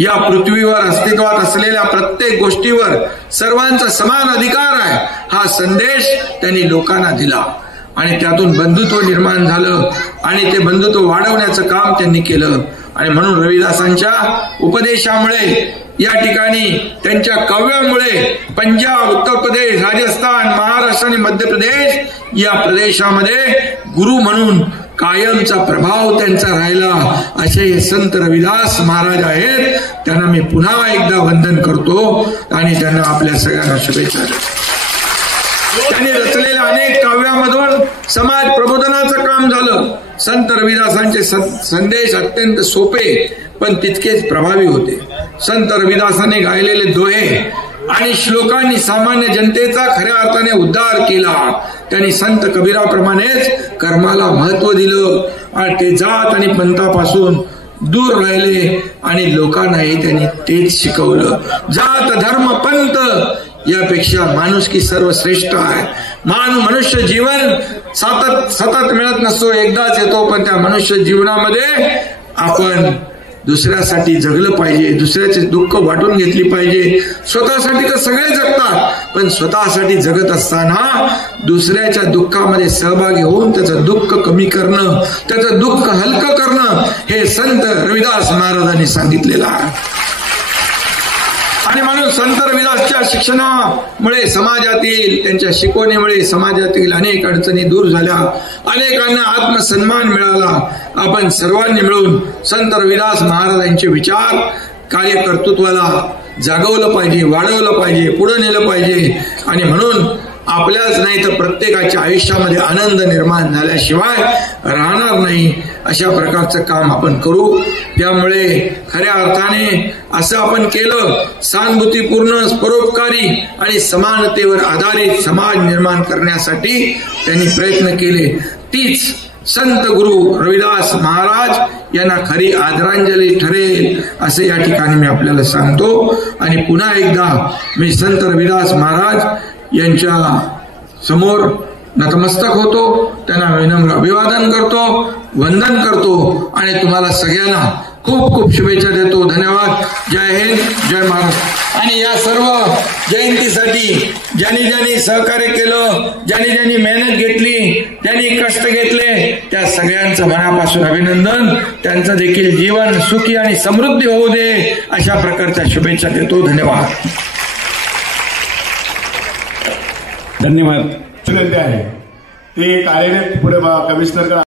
या पृथ्वीवर अस्तित्वात असलेल्या प्रत्येक गोष्टीवर सर्वांचा समान अधिकार आहे, हा संदेश त्यांनी लोकांना दिला आणि त्यातून बंधुत्व निर्माण झालं आणि ते बंधुत्व वाढवण्याचं काम त्यांनी केलं. आणि म्हणून रविदासांच्या उपदेशामुळे, या ठिकाणी त्यांच्या काव्यामुळे पंजाब, उत्तर प्रदेश, राजस्थान, महाराष्ट्र आणि मध्य प्रदेश या प्रदेशामध्ये गुरु म्हणून कायमचा प्रभाव त्यांचा राहिला. असे हे संत रविदास महाराज आहेत. त्यांना मी पुन्हा एकदा वंदन करतो आणि त्यांना आपल्या सगळ्यांना शुभेच्छा देतो. त्यांनी रचलेल्या अनेक काव्यामधून समाज प्रबोधनाचं काम झालं. संत रविदासांचे संदेश अत्यंत सोपे पण तितकेच प्रभावी होते. संत रविदासांनी गायलेले दोहे आणि श्लोकांनी सामान्य जनतेचा खऱ्या अर्थाने उद्धार केला. त्यांनी संत कबीराप्रमाणेच कर्माला महत्व दिलं आणि ते जात आणि पंथापासून दूर राहिले आणि लोकांनाही त्यांनी तेच शिकवलं. जात धर्म पंथ यापेक्षा माणुसकी सर्वश्रेष्ठ आहे. मनुष्य जीवन सतत मिळत नसतो, एकदाच येतो. पण त्या मनुष्य जीवनामध्ये आपण दुसऱ्यासाठी जगलं पाहिजे, दुसऱ्याचे दुःख वाटून घेतली पाहिजे. स्वतःसाठी तर सगळे जगतात, पण स्वतःसाठी जगत असताना दुसऱ्याच्या दुःखामध्ये सहभागी होऊन त्याचं दुःख कमी करणं, त्याचं दुःख हलकं करणं, हे संत रविदास महाराजांनी सांगितलेलं आहे. आणि म्हणून संत रविदासच्या शिक्षणामुळे समाजातील, त्यांच्या शिकवणीमुळे समाजातील अनेक अडचणी दूर झाल्या, अनेकांना आत्मसन्मान मिळाला. आपण सर्वांनी मिळून संत रविदास महाराजांचे विचार, कार्यकर्तृत्वाला जागवलं पाहिजे, वाढवलं पाहिजे, पुढे नेलं पाहिजे. आणि म्हणून आपल्याच नाही तर प्रत्येकाच्या आयुष्यामध्ये आनंद निर्माण झाल्याशिवाय राहणार नाही, अशा प्रकारचं काम आपण करू. त्यामुळे खऱ्या अर्थाने असं आपण केलं, सहानुभूतीपूर्ण, परोपकारी आणि समानतेवर आधारित समाज निर्माण करण्यासाठी त्यांनी प्रयत्न केले. तीच संत गुरु रविदास महाराज यांना खरी आदरांजली ठरेल असे या ठिकाणी मी आपल्याला सांगतो. आणि पुन्हा एकदा मी संत रविदास महाराज यांच्या समोर नतमस्तक होतो, त्यांना विनम्र अभिवादन करतो, वंदन करतो आणि तुम्हाला सगळ्यांना खूप खूप शुभेच्छा देतो. धन्यवाद. जय हिंद, जय महाराष्ट्र. आणि या सर्व जयंतीसाठी ज्यांनी सहकार्य केलं, ज्यांनी मेहनत घेतली, ज्यांनी कष्ट घेतले, त्या सगळ्यांचं मनापासून अभिनंदन. त्यांचं देखील जीवन सुखी आणि समृद्धी होऊ दे, अशा प्रकारच्या शुभेच्छा देतो. धन्यवाद. धन्यवाद. विनंती आहे ते कार्यरत पुढे कमिशनर